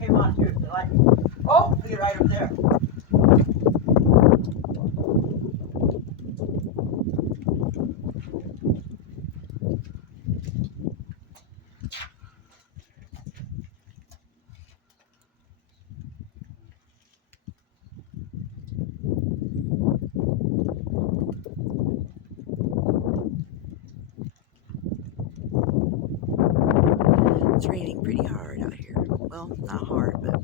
Came on here to the light. Oh, you're right up there. It's raining pretty hard out here. Well, not hard, but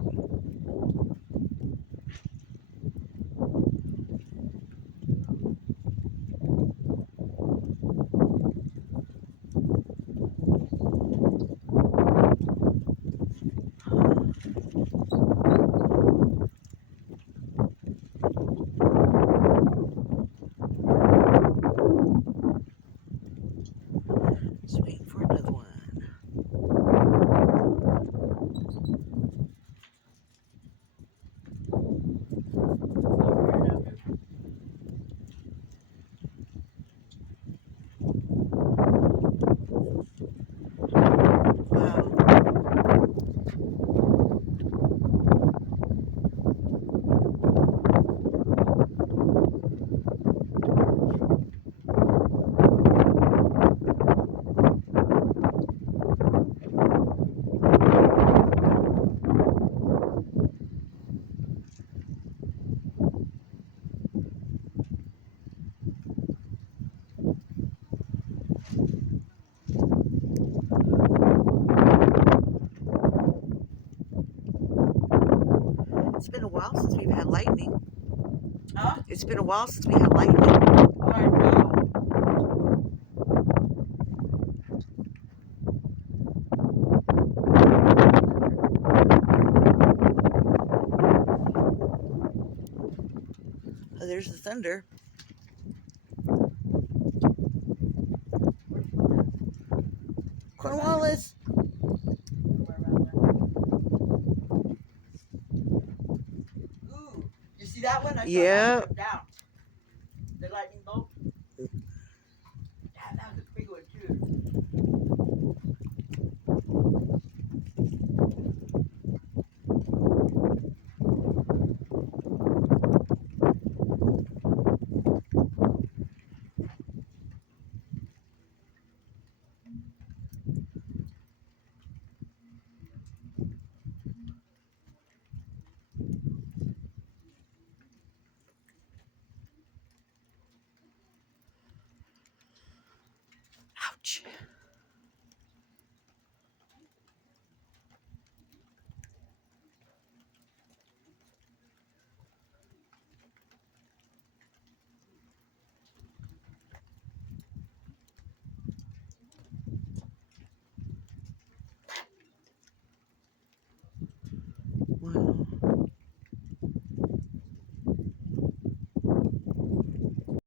just waiting for another one. Wow. It's been a while since we've had lightning. Huh? It's been a while since we had lightning. Oh, I know. Oh, there's the thunder. Cornwallis. Ooh, you see that one? I saw Yeah. that one down. The lightning